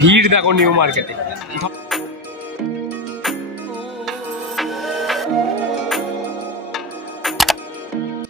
ভিড় দেখো নিউ মার্কেটে।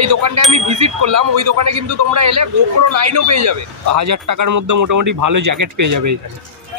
এই দোকানটা আমি ভিজিট করলাম, ওই দোকানে কিন্তু তোমরা এলে গোপ্রো 9ও পেয়ে যাবে। 1000 টাকার মধ্যে মোটামুটি ভালো জ্যাকেট পেয়ে যাবে এখানে।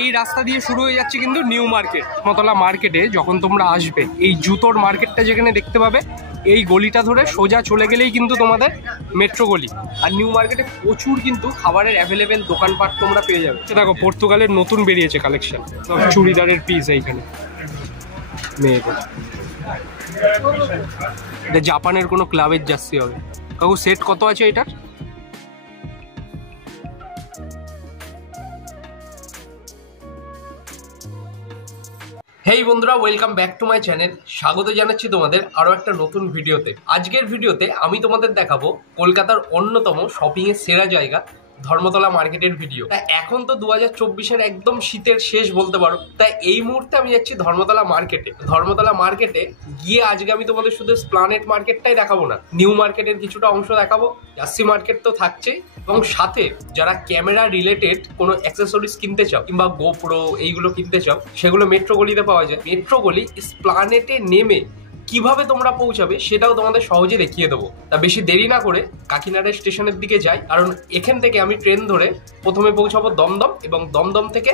এই রাস্তা দিয়ে শুরু হয়ে যাচ্ছে কিন্তু নিউ মার্কেট। ধর্মতলা মার্কেটে যখন তোমরা আসবে, এই জুতোর মার্কেটটা যেখানে দেখতে পাবে, এই গলিটা ধরে সোজা চলে গেলেই কিন্তু তোমাদের মেট্রো গলি। আর নিউ মার্কেটে প্রচুর কিন্তু খাবারের অ্যাভেলেবেল দোকানপাট তোমরা পেয়ে যাবে। দেখো পর্তুগালের নতুন বেরিয়েছে কালেকশন, সব চুড়িদারের পিস এইখানে মেয়েদের। এটা জাপানের কোনো ক্লাবের জার্সি হবে। কাকু সেট কত আছে এটার? হেই বন্ধুরা, welcome back to my channel. স্বাগত জানাচ্ছি তোমাদের আরো একটা নতুন ভিডিওতে। আজকের ভিডিওতে আমি তোমাদের দেখাবো কলকাতার অন্যতম শপিং এর সেরা জায়গা ধর্মতলা মার্কেটের ভিডিও। এখন তো 2024-এর একদম শীতের শেষ বলতে পারো। তাই এই মুহূর্তে আমি যাচ্ছি ধর্মতলা মার্কেটে। ধর্মতলা মার্কেটে গিয়ে আজকে আমি তোমাদের শুধু এসপ্ল্যানেড মার্কেটটাই দেখাবো না, নিউ মার্কেটের কিছুটা অংশ দেখাবো, জার্সি মার্কেট তো থাকছেই, এবং সাথে যারা ক্যামেরা রিলেটেড কোনো অ্যাক্সেসরিজ কিনতে চাও কিংবা গোপ্রো এইগুলো কিনতে চাও, সেগুলো মেট্রো গলিতে পাওয়া যায়। মেট্রো গলি এসপ্ল্যানেডে নেমে কিভাবে তোমরা পৌঁছাবে সেটাও তোমাদের সহজে দেখিয়ে দেবো। তা বেশি দেরি না করে কাকিনাড়া স্টেশনের দিকে যাই, কারণ এখান থেকে আমি ট্রেন ধরে প্রথমে পৌঁছাবো দমদম, এবং দমদম থেকে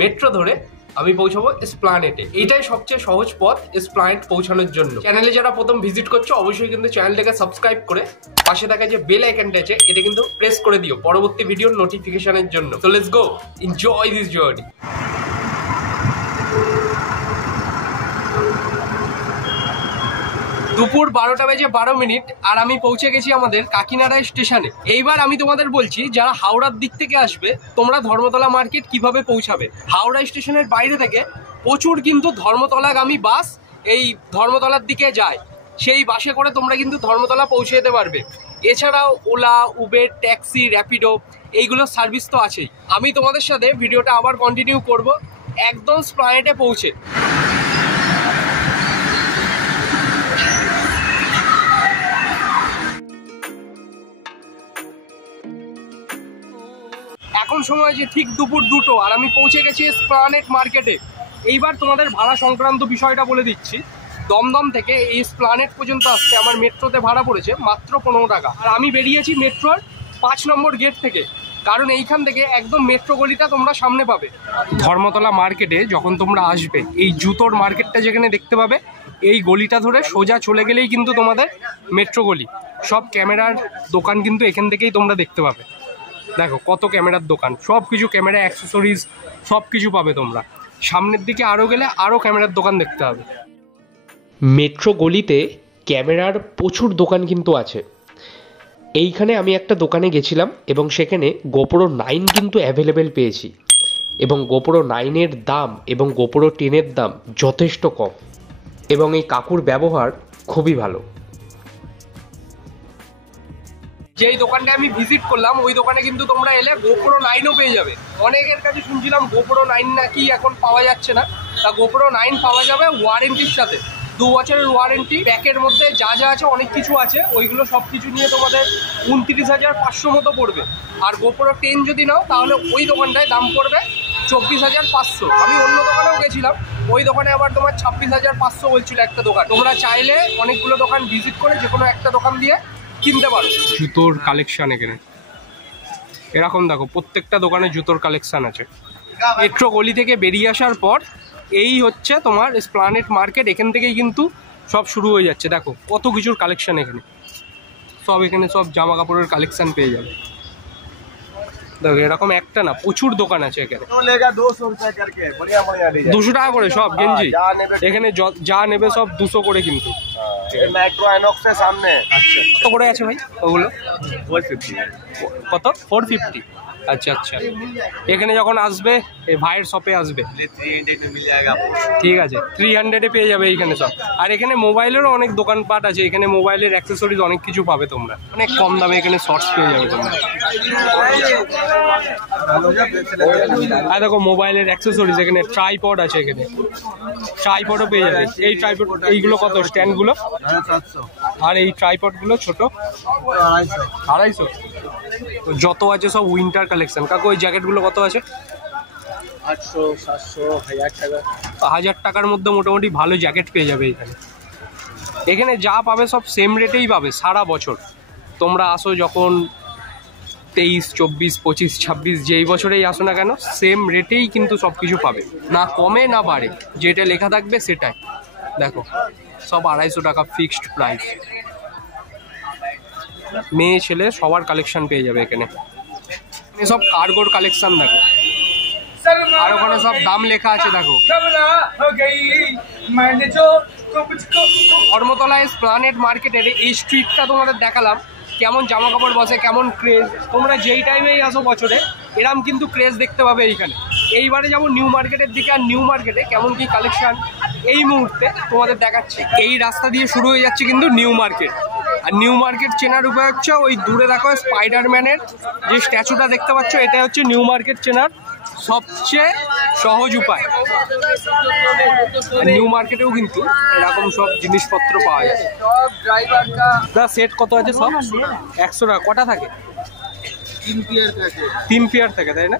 মেট্রো ধরে আমি পৌঁছাবো এসপ্ল্যানেডে। এটাই সবচেয়ে সহজ পথ এসপ্ল্যানেড পৌঁছানোর জন্য। চ্যানেলে যারা প্রথম ভিজিট করছো অবশ্যই কিন্তু চ্যানেলটাকে সাবস্ক্রাইব করে পাশে থাকা যে বেল আইকনটা আছে এটা কিন্তু প্রেস করে দিও পরবর্তী ভিডিওর নোটিফিকেশনের জন্য। তো let's go, enjoy this journey. দুপুর 12:12 আর আমি পৌঁছে গেছি আমাদের কাকিনাড়া স্টেশনে। এইবার আমি তোমাদের বলছি, যারা হাওড়ার দিক থেকে আসবে তোমরা ধর্মতলা মার্কেট কিভাবে পৌঁছাবে। হাওড়া স্টেশনের বাইরে থেকে প্রচুর কিন্তু ধর্মতলাগামী বাস এই ধর্মতলার দিকে যায়, সেই বাসে করে তোমরা কিন্তু ধর্মতলা পৌঁছে যেতে পারবে। এছাড়াও ওলা, উবের, ট্যাক্সি, র্যাপিডো এইগুলোর সার্ভিস তো আছেই। আমি তোমাদের সাথে ভিডিওটা আবার কন্টিনিউ করব একদম এসপ্ল্যানেডে পৌঁছে। এখন সময় যে ঠিক দুপুর 2 আর আমি পৌঁছে গেছি এসপ্ল্যানেড মার্কেটে। এইবার তোমাদের ভাড়া সংক্রান্ত বিষয়টা বলে দিচ্ছি। দমদম থেকে এই এসপ্ল্যানেড পর্যন্ত আসতে আমার মেট্রোতে ভাড়া পড়েছে মাত্র 15 টাকা। আর আমি বেরিয়েছি মেট্রোর 5 নম্বর গেট থেকে, কারণ এইখান থেকে একদম মেট্রো গলিটা তোমরা সামনে পাবে। ধর্মতলা মার্কেটে যখন তোমরা আসবে, এই জুতোর মার্কেটটা যেখানে দেখতে পাবে, এই গলিটা ধরে সোজা চলে গেলেই কিন্তু তোমাদের মেট্রো গলি। সব ক্যামেরার দোকান কিন্তু এখান থেকেই তোমরা দেখতে পাবে। দেখো কত ক্যামেরার দোকান, সব কিছু ক্যামেরা অ্যাক্সেসরিজ সব কিছু পাবে তোমরা। সামনের দিকে আরও গেলে আরও ক্যামেরার দোকান দেখতে হবে। মেট্রো গলিতে ক্যামেরার প্রচুর দোকান কিন্তু আছে। এইখানে আমি একটা দোকানে গেছিলাম এবং সেখানে গোপ্রো 9 কিন্তু অ্যাভেলেবেল পেয়েছি, এবং গোপ্রো 9-এর দাম এবং গোপ্রো 10-এর দাম যথেষ্ট কম, এবং এই কাকুর ব্যবহার খুবই ভালো। যেই দোকানটা আমি ভিজিট করলাম ওই দোকানে কিন্তু তোমরা এলে গোপ্রো 9ও পেয়ে যাবে। অনেকের কাছে শুনছিলাম গোপ্রো 9 নাকি এখন পাওয়া যাচ্ছে না, তা গোপ্রো 9 পাওয়া যাবে ওয়ারেন্টির সাথে। 2 বছরের ওয়ারেন্টি, প্যাকের মধ্যে যা যা আছে অনেক কিছু আছে, ওইগুলো সব কিছু নিয়ে তোমাদের 29,500 মতো পড়বে। আর গোপ্রো 10 যদি নাও তাহলে ওই দোকানটায় দাম পড়বে 24,500। আমি অন্য দোকানেও গেছিলাম, ওই দোকানে আবার তোমার 26,500 বলছিল একটা দোকান। তোমরা চাইলে অনেকগুলো দোকান ভিজিট করে যে কোনো একটা দোকান দিয়ে কিনতে পারো। জুতোর কালেকশন এখানে এরকম দেখো, প্রত্যেকটা দোকানে জুতোর কালেকশন আছে। মেট্রো গলি থেকে বেরিয়ে আসার পর এই হচ্ছে তোমার এসপ্ল্যানেড মার্কেট। এখান থেকেই কিন্তু সব শুরু হয়ে যাচ্ছে। দেখো কত কিছুর কালেকশন এখানে, সব এখানে সব জামা কাপড়ের কালেকশন পেয়ে যাবে। দেখো এরকম একটা না, প্রচুর দোকান আছে এখানে। 200 টাকা করে সব গেঞ্জি, এখানে যা নেবে সব 200 করে কিন্তু। মেট্রো আইনক্সের সামনে। আচ্ছা কত করে আছে ভাই ওগুলো? 450। কত? 450। আচ্ছা আচ্ছা। এখানে যখন আসবে এই ভাইয়ের শপে আসবে, ঠিক আছে, 300-এ পেয়ে যাবে এইখানে সব। আর এখানে মোবাইলেরও অনেক দোকানপাট আছে, এখানে মোবাইলের অ্যাক্সেসরিজ অনেক কিছু পাবে তোমরা, অনেক কম দামে এখানে শর্টস পেয়ে যাবে তোমরা। আর দেখো মোবাইলের অ্যাক্সেসরিজ, এখানে ট্রাইপড আছে, এখানে ট্রাইপডও পেয়ে যাবে। এই ট্রাইপড এইগুলো কত? স্ট্যান্ডগুলো? আর এই ট্রাইপডগুলো ছোট 250। যত আছে সব উইন্টার কালেকশন। কাকু ওই জ্যাকেটগুলো কত আছে? 800 700 1000 টাকা। 1000 টাকার মধ্যে মোটামুটি ভালো জ্যাকেট পেয়ে যাবে এখানে। এখানে যা পাবে সব সেম রেটেই পাবে সারা বছর। তোমরা আসো যখন 23, 24, 25, 26 যেই বছরেই আসো না কেন সেম রেটেই কিন্তু সব কিছু পাবে, না কমে না বাড়ে, যেটা লেখা থাকবে সেটাই। দেখো সব 250 টাকা ফিক্সড প্রাইস। মেয়ে ছেলে সবার কালেকশন পেয়ে যাবে এখানে। সব কার্গোর কালেকশন দেখো, আর ওখানে সব দাম লেখা আছে দেখো। ধর্মতলা এসপ্ল্যানেড মার্কেটের এই স্ট্রিটটা তোমাদের দেখালাম কেমন জামা কাপড় বসে, কেমন ক্রেজ। তোমরা যেই টাইমেই আসো বছরে এরম কিন্তু ক্রেজ দেখতে পাবে এইখানে। এইবারে যাবো নিউ মার্কেটের দিকে, আর নিউ মার্কেটে কেমন কি কালেকশন এই মুহূর্তে তোমাদের দেখাচ্ছি। এই রাস্তা দিয়ে শুরু হয়ে যাচ্ছে কিন্তু নিউ মার্কেট। আর নিউ মার্কেট চেনার উপায় হচ্ছে ওই দূরে দেখো স্পাইডারম্যানের যে স্ট্যাচুটা দেখতে পাচ্ছ, এটা হচ্ছে নিউ মার্কেট চেনার সবচেয়ে সহজ উপায়। নিউ মার্কেটেও কিন্তু এরকম সব জিনিসপত্র পাওয়া যায়। দা সেট কত আছে সব? 100 টাকা। কটা থাকে? 3 পেয়ার থাকে তাই না?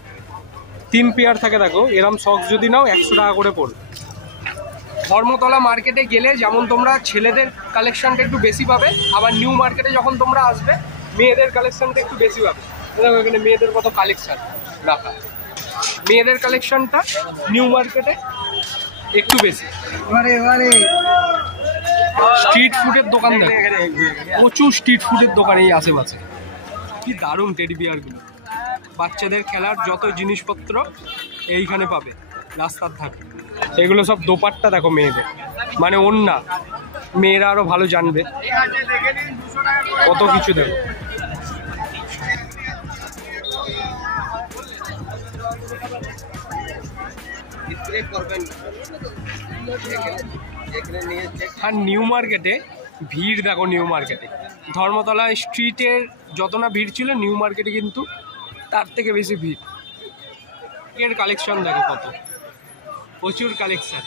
3 পেয়ার থাকে। দেখো এরম সক্স যদি নাও 100 টাকা করে পড়বে। ধর্মতলা মার্কেটে গেলে যেমন তোমরা ছেলেদের কালেকশনটা একটু বেশি পাবে, আবার নিউ মার্কেটে যখন তোমরা আসবে মেয়েদের কালেকশনটা একটু বেশি পাবে। দেখো এখানে মেয়েদের কত কালেকশন রাখা। মেয়েদের কালেকশনটা নিউ মার্কেটে একটু বেশি। স্ট্রিট ফুডের দোকান দেখো, প্রচুর স্ট্রিট ফুডের দোকান এই আশেপাশে। কি দারুণ টেডি বিয়ারগুলো, বাচ্চাদের খেলার যত জিনিসপত্র এইখানে পাবে রাস্তার ধারে। এগুলো সব দোপাট্টা দেখো মেয়েদের, মানে ওন্না। মেয়েরা আরো ভালো জানবে কত কিছু দেখো। আর নিউ মার্কেটে ভিড় দেখো। নিউ মার্কেটে ধর্মতলা স্ট্রিটের যত না ভিড় ছিল, নিউ মার্কেটে কিন্তু তার থেকে বেশি ভিড়। এর কালেকশন দেখো কত, প্রচুর কালেকশন।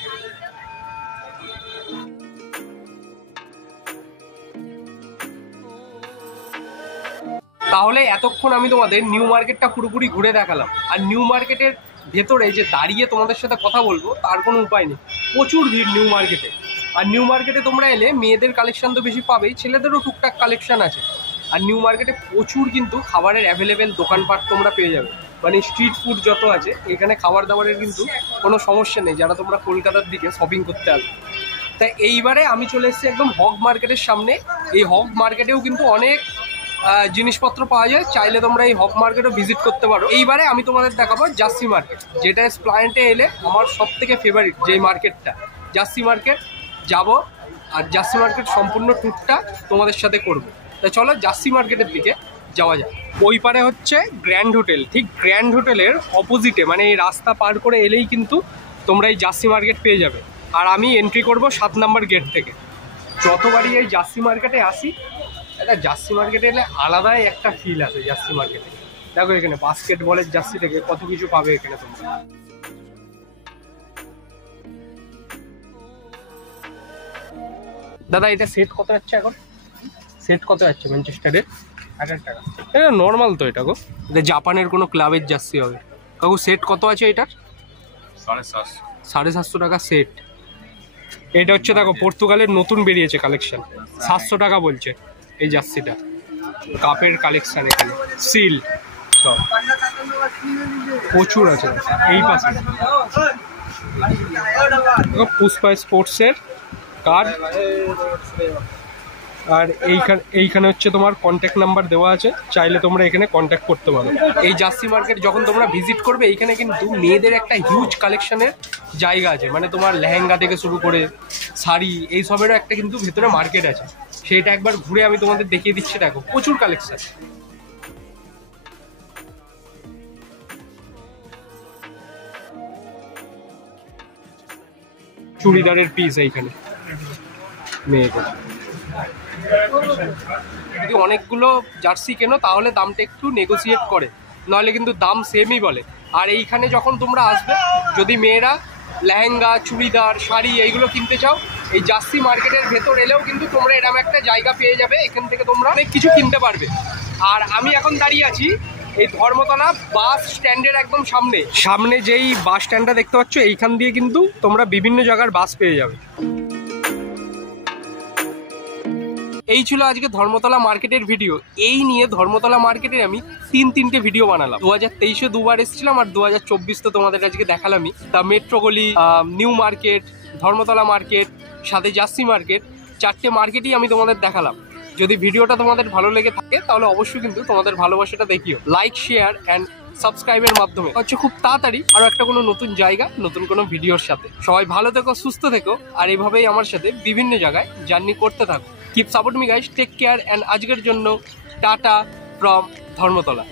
তাহলে এতক্ষণ আমি তোমাদের নিউ মার্কেটটা পুরোপুরি ঘুরে দেখালাম। আর নিউ মার্কেটের ভেতরে যে দাঁড়িয়ে তোমাদের সাথে কথা বলবো তার কোনো উপায় নেই, প্রচুর ভিড় নিউ মার্কেটে। আর নিউ মার্কেটে তোমরা এলে মেয়েদের কালেকশন তো বেশি পাবেই, ছেলেদেরও টুকটাক কালেকশন আছে। আর নিউ মার্কেটে প্রচুর কিন্তু খাবারের অ্যাভেলেবেল দোকানপাট তোমরা পেয়ে যাবে, মানে স্ট্রিট ফুড যত আছে এখানে খাবার দাবারের কিন্তু কোনো সমস্যা নেই যারা তোমরা কলকাতার দিকে শপিং করতে আসবে। তাই এইবারে আমি চলে এসেছি একদম হক মার্কেটের সামনে। এই হক মার্কেটেও কিন্তু অনেক জিনিসপত্র পাওয়া যায়, চাইলে তোমরা এই হক মার্কেটও ভিজিট করতে পারো। এইবারে আমি তোমাদের দেখাবো জার্সি মার্কেট, যেটা এসপ্ল্যানেডে এলে আমার সব থেকে ফেভারিট যেই মার্কেটটা জার্সি মার্কেট যাব। আর জার্সি মার্কেট সম্পূর্ণ ট্যুরটা তোমাদের সাথে করবো। তাই চলো জার্সি মার্কেটের দিকে যাওয়া যায়। ওই পারে হচ্ছে গ্র্যান্ড হোটেল, ঠিক গ্র্যান্ড হোটেলের অপোজিটে, মানে এই রাস্তা পার করে এলেই কিন্তু তোমরা এই জার্সি মার্কেট পেয়ে যাবে। আর আমি এন্ট্রি করব 7 নম্বর গেট থেকে। যতবারই এই জার্সি মার্কেটে আসি, এটা জার্সি মার্কেটে এলে আলাদাই একটা ফিল আছে জার্সি মার্কেটে। দেখো এখানে বাস্কেটবলের জার্সি থেকে কত কিছু পাবে এখানে তোমরা। দাদা এটা সেট কত যাচ্ছে এখন? সেট কত যাচ্ছে ম্যানচেস্টারের? 1000 টাকা। এটা নর্মাল তো, এটা গো এটা জাপানের কোনো ক্লাবের জার্সি হবে। কাকু সেট কত আছে এটার? 750। 750 টাকা সেট। এটা হচ্ছে দেখো পর্তুগালের নতুন বেরিয়েছে কালেকশন, 700 টাকা বলছে এই জার্সিটা। কাপের কালেকশন এখানে, সিল সব প্রচুর আছে। এই পাশে পুষ্পা স্পোর্টসের কার্ড। আর এইখানে হচ্ছে তোমার কন্ট্যাক্ট নাম্বার দেওয়া আছে, চাইলে তোমরা এখানে কন্ট্যাক্ট করতে পারো। এই জার্সি মার্কেট যখন তোমরা ভিজিট করবে, এইখানে কিন্তু মেয়েদের একটা হিউজ কালেকশনের জায়গা আছে, মানে তোমার লেহেঙ্গা থেকে শুরু করে শাড়ি এইসবেরও একটা কিন্তু ভেতরে মার্কেট আছে। সেটা একবার ঘুরে আমি তোমাদের দেখিয়ে দিচ্ছি। দেখো প্রচুর কালেকশন। চুড়িদারের পিস এইখানে মেয়েদের। যদি অনেকগুলো জার্সি কেনো তাহলে দামটা একটু নেগোসিয়েট করে, নাহলে কিন্তু দাম সেমই বলে। আর এইখানে যখন তোমরা আসবে, যদি মেয়েরা লেহেঙ্গা চুড়িদার শাড়ি এইগুলো কিনতে চাও, এই জার্সি মার্কেটের ভেতর এলেও কিন্তু তোমরা এরকম একটা জায়গা পেয়ে যাবে, এখান থেকে তোমরা অনেক কিছু কিনতে পারবে। আর আমি এখন দাঁড়িয়ে আছি এই ধর্মতলা বাস স্ট্যান্ডের একদম সামনে যেই বাস স্ট্যান্ডটা দেখতে পাচ্ছ, এইখান দিয়ে কিন্তু তোমরা বিভিন্ন জায়গার বাস পেয়ে যাবে। এই ছিল আজকে ধর্মতলা মার্কেটের ভিডিও। এই নিয়ে ধর্মতলা মার্কেটের আমি তিনটে ভিডিও বানালাম। 2023-এ দুবার এসেছিলাম, আর 2024 তো তোমাদের আজকে দেখালামই। তা মেট্রো গলি, নিউ মার্কেট, ধর্মতলা মার্কেট, সাথে জার্সি মার্কেট, 4টে মার্কেটই আমি তোমাদের দেখালাম। যদি ভিডিওটা তোমাদের ভালো লেগে থাকে তাহলে অবশ্যই কিন্তু তোমাদের ভালোবাসাটা দেখিও, লাইক, শেয়ার অ্যান্ড সাবস্ক্রাইবের মাধ্যমে। হচ্ছে খুব তাড়াতাড়ি আরো একটা কোনো নতুন জায়গা, নতুন কোনো ভিডিওর সাথে। সবাই ভালো থেকো, সুস্থ থেকো, আর এইভাবেই আমার সাথে বিভিন্ন জায়গায় জার্নি করতে থাকো। Keep support me guys, take care, and আজকের জন্য টাটা ফ্রম ধর্মতলা।